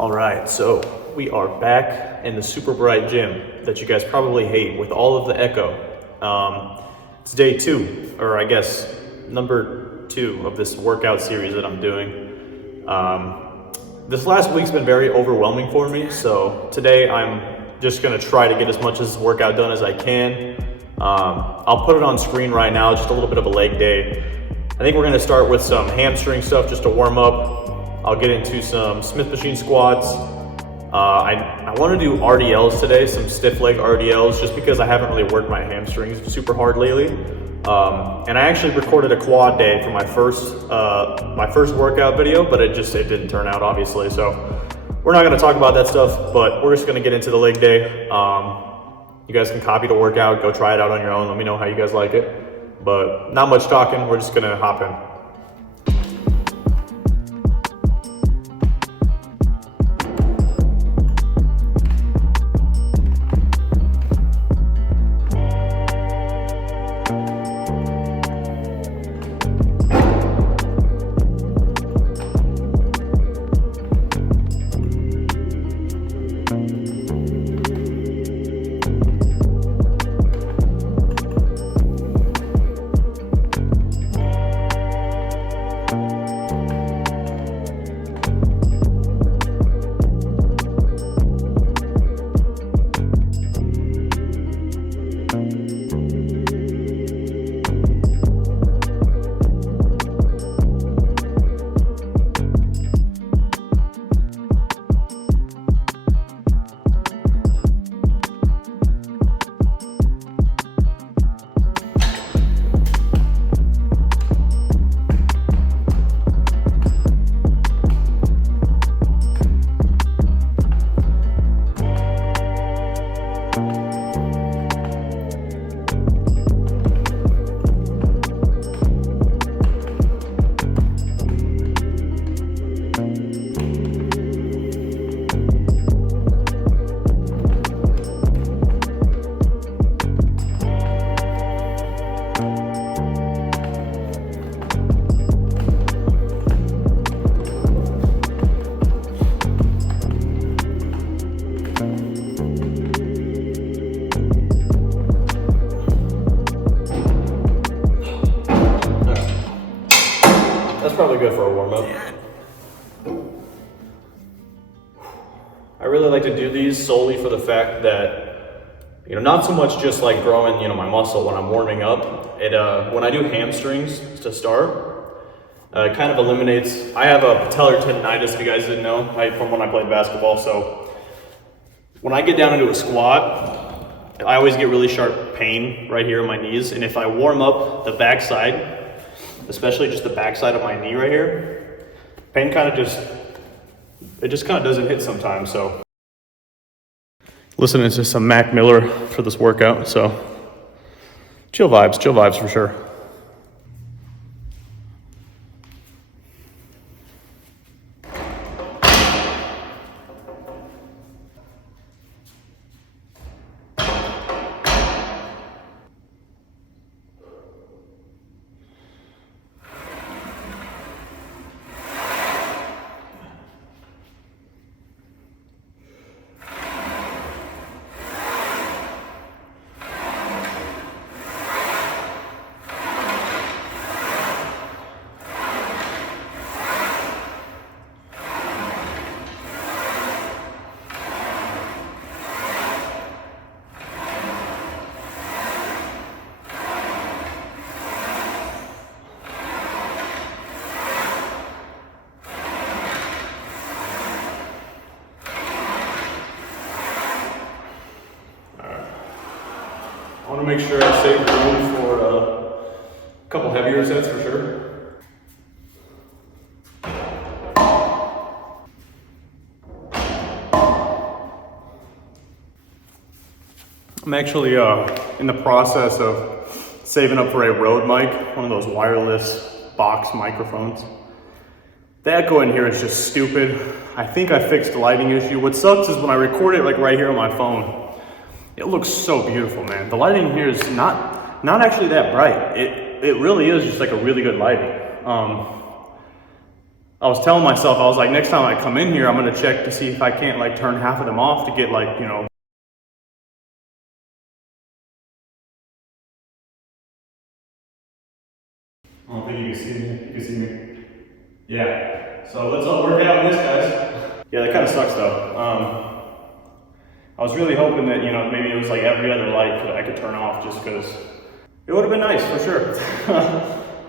All right, so we are back in the super bright gym that you guys probably hate with all of the echo. It's day 2, or I guess number 2 of this workout series that I'm doing. This last week's been very overwhelming for me, so today I'm just gonna try to get as much of this workout done as I can. I'll put it on screen right now, just a little bit of a leg day. I think we're gonna start with some hamstring stuff just to warm up. I'll get into some Smith machine squats. I want to do RDLs today, some stiff leg RDLs, just because I haven't really worked my hamstrings super hard lately. And I actually recorded a quad day for my first workout video, but it didn't turn out, obviously. So we're not going to talk about that stuff, but we're just going to get into the leg day. You guys can copy the workout, go try it out on your own. Let me know how you guys like it. But not much talking. We're just going to hop in. That's probably good for a warm-up. I really like to do these solely for the fact that, not so much just like growing, my muscle when I'm warming up. When I do hamstrings to start, it kind of eliminates, I have a patellar tendonitis, if you guys didn't know, from when I played basketball. So when I get down into a squat, I always get really sharp pain right here in my knees. And if I warm up the backside, especially just the backside of my knee right here, pain it just kind of doesn't hit sometimes. So listening to some Mac Miller for this workout, so chill vibes for sure. I want to make sure I save room for a couple heavier sets for sure. I'm actually in the process of saving up for a Rode mic, one of those wireless box microphones. The echo in here is just stupid. I think I fixed the lighting issue. What sucks is when I record it like right here on my phone, it looks so beautiful, man. The lighting here is not actually that bright. It really is just like a really good lighting. I was telling myself, I was like, next time I come in here, I'm gonna check to see if I can't like turn half of them off to get like, you know. I don't think you can see me. You can see me. Yeah. So let's all work out on this, guys. Yeah, that kind of sucks though. I was really hoping that, you know, maybe it was like every other light that I could turn off just because it would have been nice for sure.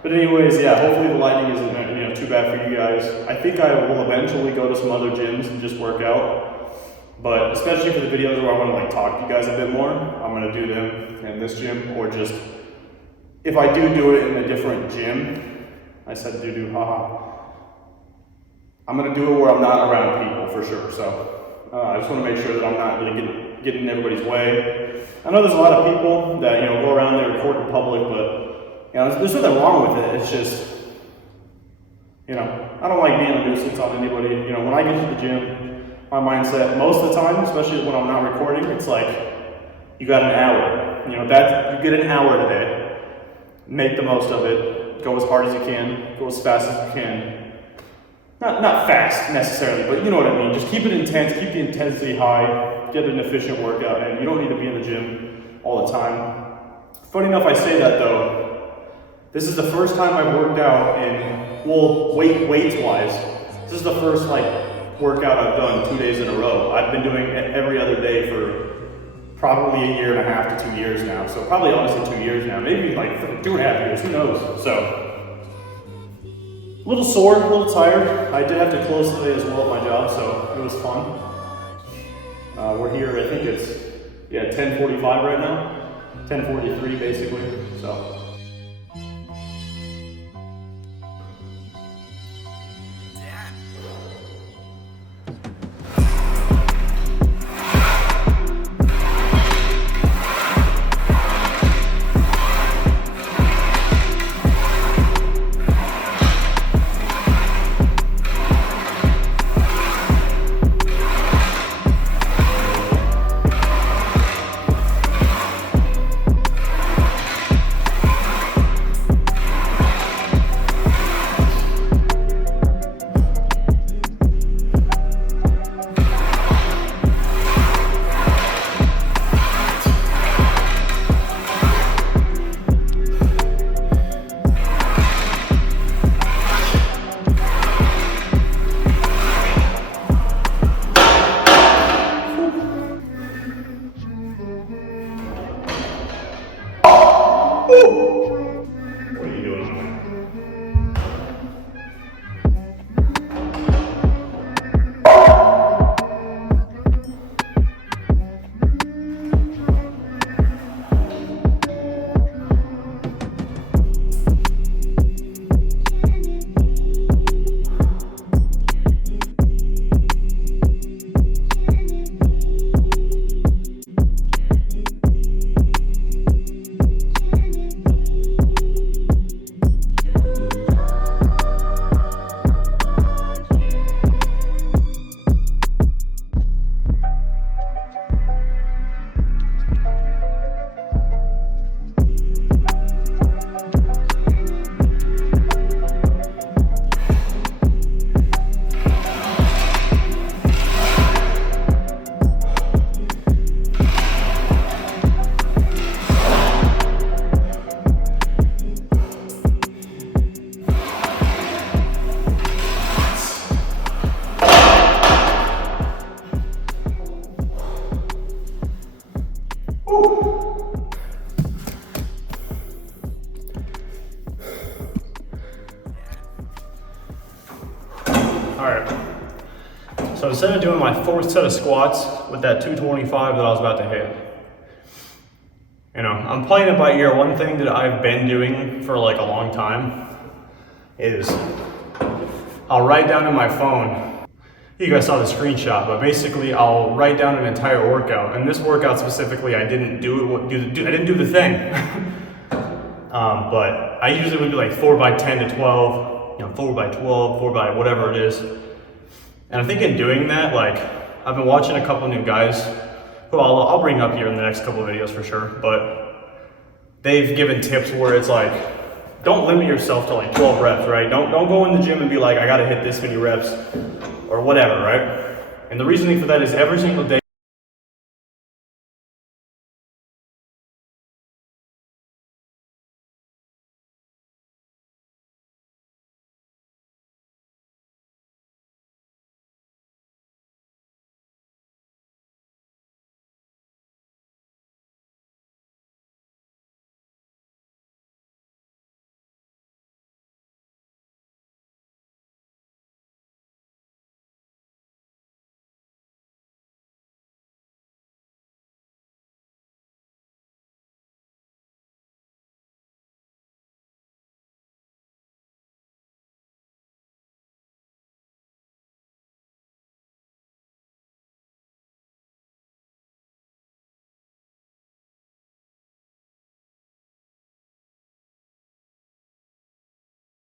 But anyways, yeah, hopefully the lighting isn't, you know, too bad for you guys. I think I will eventually go to some other gyms and just work out. But especially for the videos where I want to like talk to you guys a bit more, I'm going to do them in this gym, or just, if I do it in a different gym, I said haha. I'm going to do it where I'm not around people for sure. So I just want to make sure that I'm not really getting in everybody's way. I know there's a lot of people that, you know, go around there, record in public, but you know, there's nothing wrong with it. It's just, you know, I don't like being a nuisance on anybody. You know, when I get to the gym, my mindset most of the time, especially when I'm not recording, it's like, you got an hour. You know, you get an hour today. Make the most of it. Go as hard as you can. Go as fast as you can. Not fast necessarily, but you know what I mean. Just keep it intense. Keep the intensity high. Get an efficient workout, and you don't need to be in the gym all the time. Funny enough, I say that though. This is the first time I've worked out in, well, weights-wise. This is the first like workout I've done 2 days in a row. I've been doing it every other day for probably 1.5 to 2 years now. So probably honestly 2 years now, maybe like 2.5 years, who knows? So, a little sore, a little tired. I did have to close today as well at my job, so it was fun. We're here, I think it's, 10:45 right now. 10:43 basically, so. Alright, so instead of doing my 4th set of squats with that 225 that I was about to hit, you know, I'm playing it by ear. One thing that I've been doing for like a long time is I'll write down in my phone, you guys saw the screenshot, but basically I'll write down an entire workout. And this workout specifically, I didn't do the thing. But I usually would do like 4x10 to 12, you know, 4x12, 4x whatever it is. And I think in doing that, like, I've been watching a couple new guys who I'll bring up here in the next couple of videos for sure, but they've given tips where it's like, don't limit yourself to like 12 reps, right? Don't go in the gym and be like, I gotta hit this many reps or whatever, right? And the reasoning for that is every single day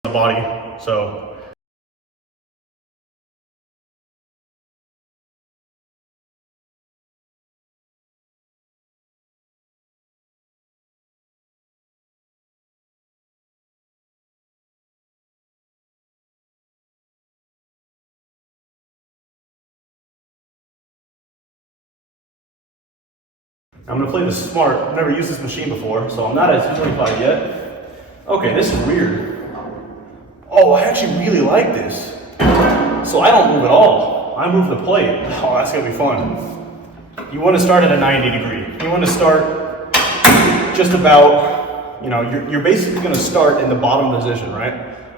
the body, so. I'm gonna play this smart. I've never used this machine before, so I'm not at 225 yet. Okay, this is weird. Oh, I actually really like this. So I don't move at all. I move the plate. Oh, that's gonna be fun. You wanna start at a 90 degree. You wanna start just about, you know, you're basically gonna start in the bottom position, right?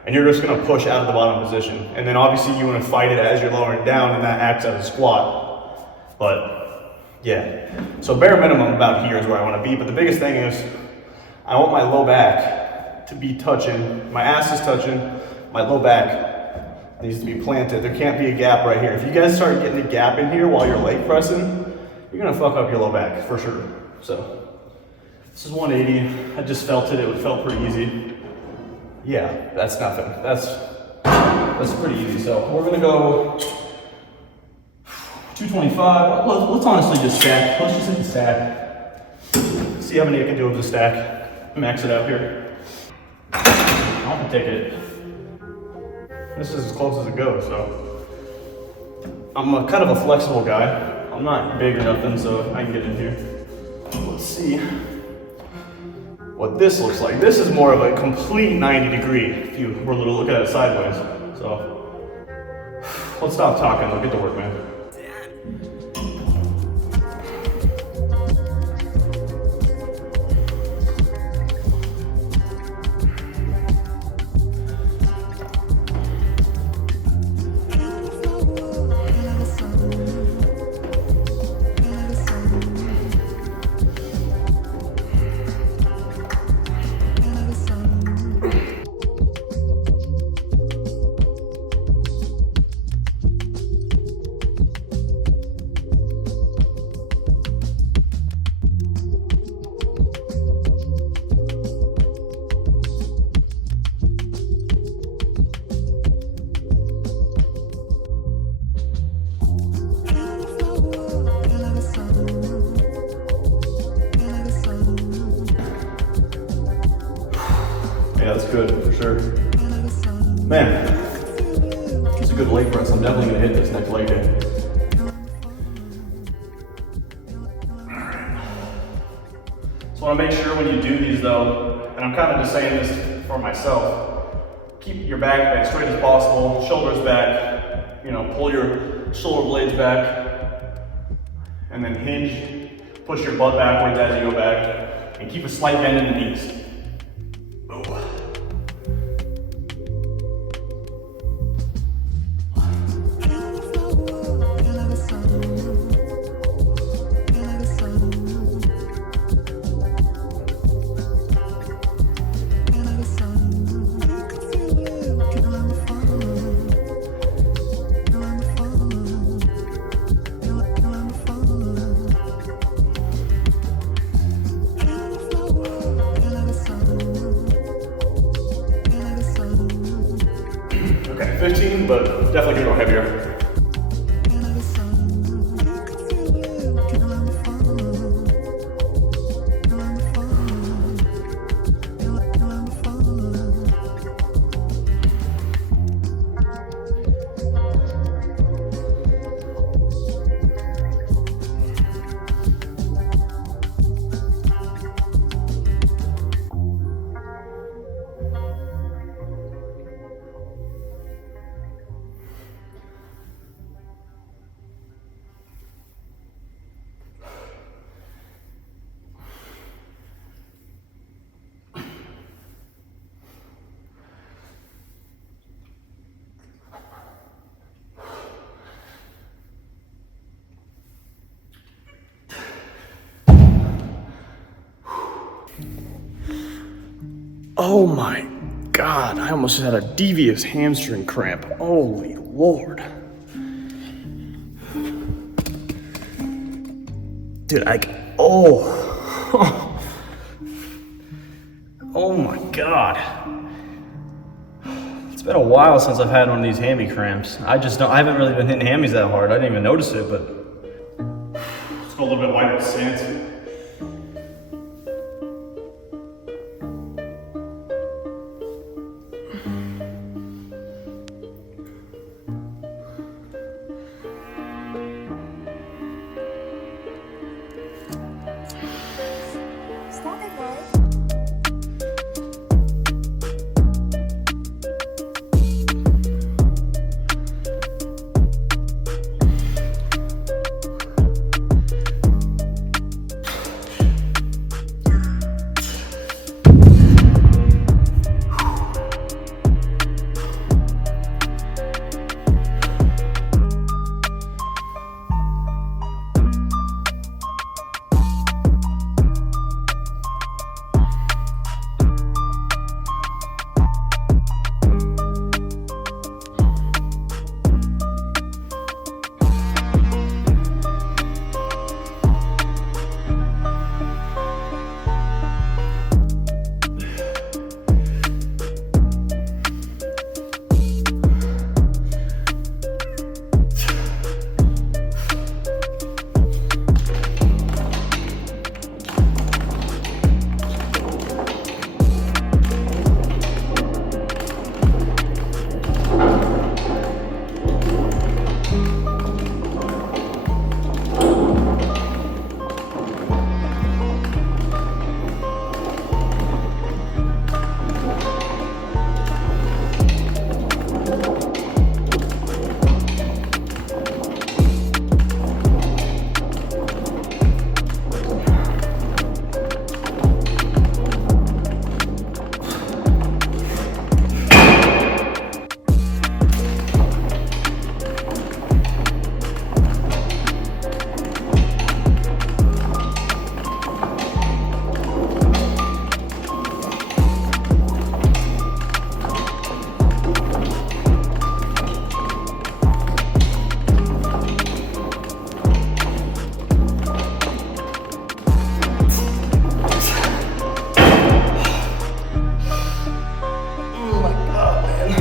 And you're just gonna push out of the bottom position. And then obviously you wanna fight it as you're lowering down, and that acts as a squat. But yeah, so bare minimum about here is where I want to be, but the biggest thing is I want my low back to be touching, my ass is touching, my low back needs to be planted. There can't be a gap right here. If you guys start getting a gap in here while you're leg pressing, you're gonna fuck up your low back for sure. So this is 180. I just felt it, it felt pretty easy. Yeah, that's nothing. That's pretty easy. So we're gonna go 225. Let's honestly just stack. Let's just hit the stack. See how many I can do with the stack. Max it out here. I'm gonna take it. This is as close as it goes, so. I'm kind of a flexible guy. I'm not big or nothing, so I can get in here. Let's see what this looks like. This is more of a complete 90 degree if you were to look at it sideways. So let's stop talking. Let's get to work, man. Yeah, that's good for sure. Man, it's a good leg press. I'm definitely gonna hit this next leg day. Alright. So I wanna make sure when you do these though, and I'm kind of just saying this for myself, keep your back as straight as possible, shoulders back, you know, pull your shoulder blades back, and then hinge, push your butt backwards as you go back, and keep a slight bend in the knees. Oh my God, I almost had a devious hamstring cramp. Holy Lord. Dude, oh my God. It's been a while since I've had one of these hammy cramps. I haven't really been hitting hammies that hard. I didn't even notice it, but let's go a little bit wider stance.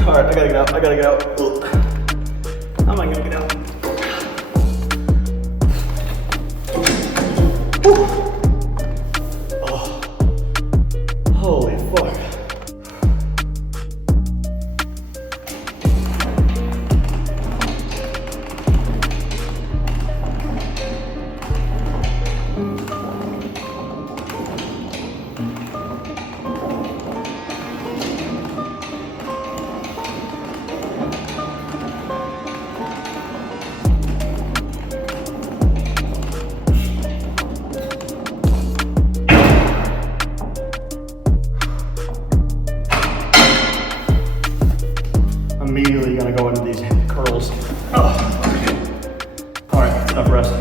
Alright, I gotta get out. Ugh. How am I gonna get out? Whew. Oh. Holy fuck. Immediately gonna go into these curls. Oh. All right, that's enough rest.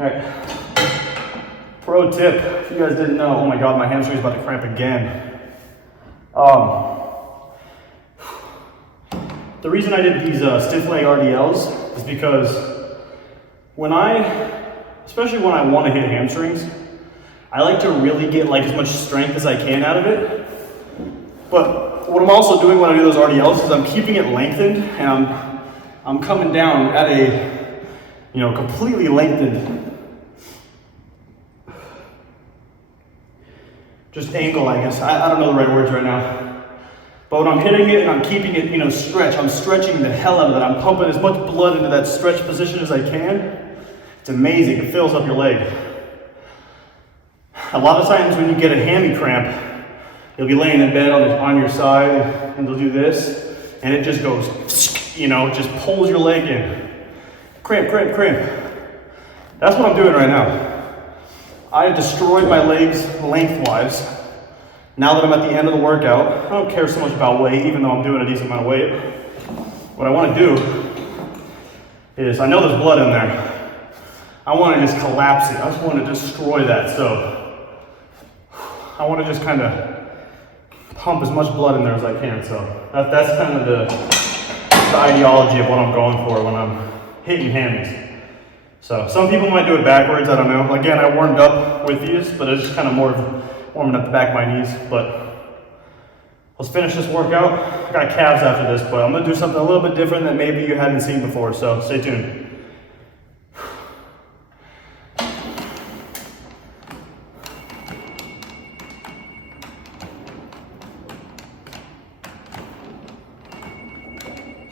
Alright, pro tip, if you guys didn't know, oh my god, my hamstring's about to cramp again. The reason I did these stiff leg RDLs is because especially when I want to hit hamstrings, I like to really get like as much strength as I can out of it. But what I'm also doing when I do those RDLs is I'm keeping it lengthened and I'm coming down at a completely lengthened just angle, I guess. I don't know the right words right now. But when I'm hitting it and I'm keeping it, stretch, I'm stretching the hell out of it. I'm pumping as much blood into that stretch position as I can. It's amazing. It fills up your leg. a lot of times when you get a hammy cramp, you'll be laying in bed on your side and you'll do this and it just goes, you know, just pulls your leg in. Cramp, cramp, cramp. That's what I'm doing right now. I destroyed my legs lengthwise. Now that I'm at the end of the workout, I don't care so much about weight, even though I'm doing a decent amount of weight. What I want to do is, I know there's blood in there. I want to just collapse it. I just want to destroy that. So I want to just kind of pump as much blood in there as I can. So that's kind of the ideology of what I'm going for when I'm hitting hammies. So some people might do it backwards, I don't know. Again, I warmed up with these, but it's just kind of more of warming up the back of my knees. But let's finish this workout. I got calves after this, but I'm gonna do something a little bit different that maybe you haven't seen before, so stay tuned.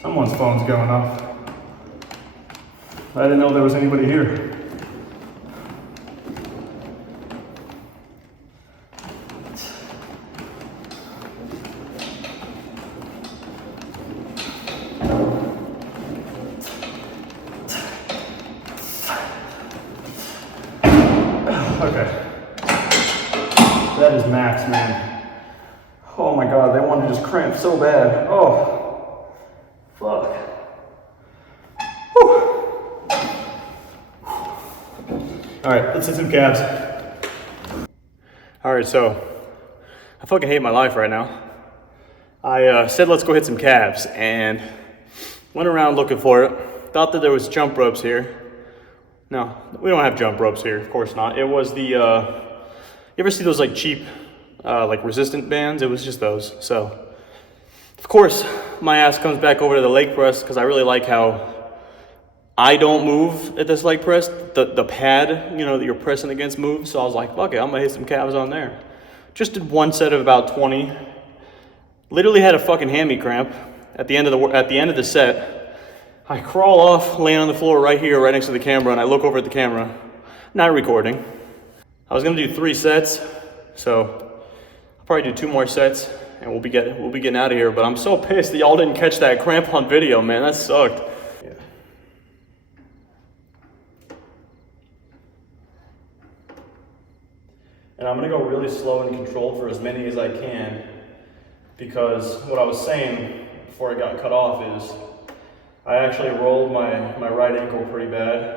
Someone's phone's going off. I didn't know there was anybody here. Okay. That is max, man. Oh my God, they want to just cramp so bad. Oh, fuck. Whew. All right, let's hit some calves. All right, so I fucking hate my life right now. I said let's go hit some calves and went around looking for it. Thought that there was jump ropes here. No, we don't have jump ropes here, of course not. It was the, you ever see those like cheap, like resistant bands? It was just those. So, of course, my ass comes back over to the leg press because I really like how I don't move at this leg press. The pad, you know, that you're pressing against moves. So I was like, fuck it, I'm gonna hit some calves on there. Just did one set of about 20. Literally had a fucking hammy cramp at the end of the set. I crawl off, laying on the floor right here, right next to the camera, and I look over at the camera. Not recording. I was gonna do 3 sets, so I'll probably do 2 more sets, and we'll be getting out of here. But I'm so pissed that y'all didn't catch that cramp on video, man. That sucked. Yeah. And I'm gonna go really slow and controlled for as many as I can, because what I was saying before I got cut off is I actually rolled my right ankle pretty bad.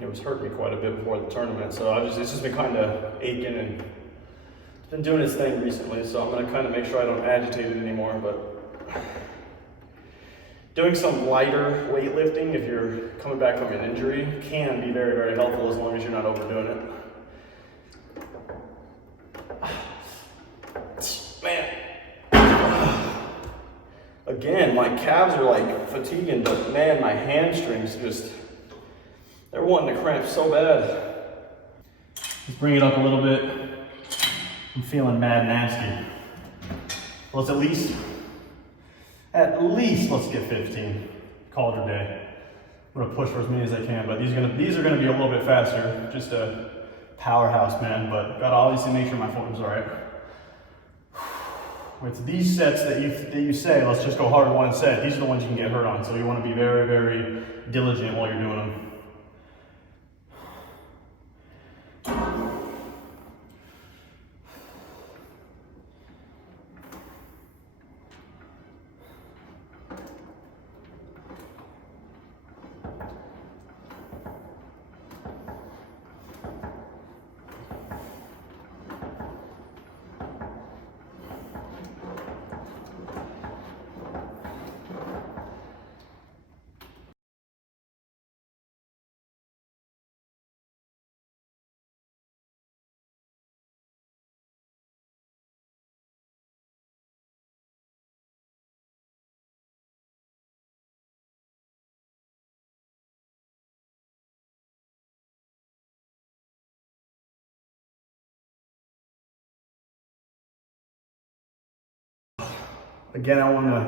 It was hurting me quite a bit before the tournament, so it's just been kind of aching, and it's been doing its thing recently, so I'm gonna kind of make sure I don't agitate it anymore. But doing some lighter weightlifting if you're coming back from an injury can be very, very helpful as long as you're not overdoing it. Man. Again, my calves are like fatiguing, but man, my hamstrings just, they're wanting to cramp so bad. Let's bring it up a little bit. I'm feeling mad nasty. Let's at least let's get 15. Call it a day. I'm gonna push for as many as I can, but these are gonna be a little bit faster. Just a powerhouse, man, but gotta obviously make sure my form's all right. It's these sets that you say, let's just go hard one set. These are the ones you can get hurt on, so you want to be very, very diligent while you're doing them. Again, I want to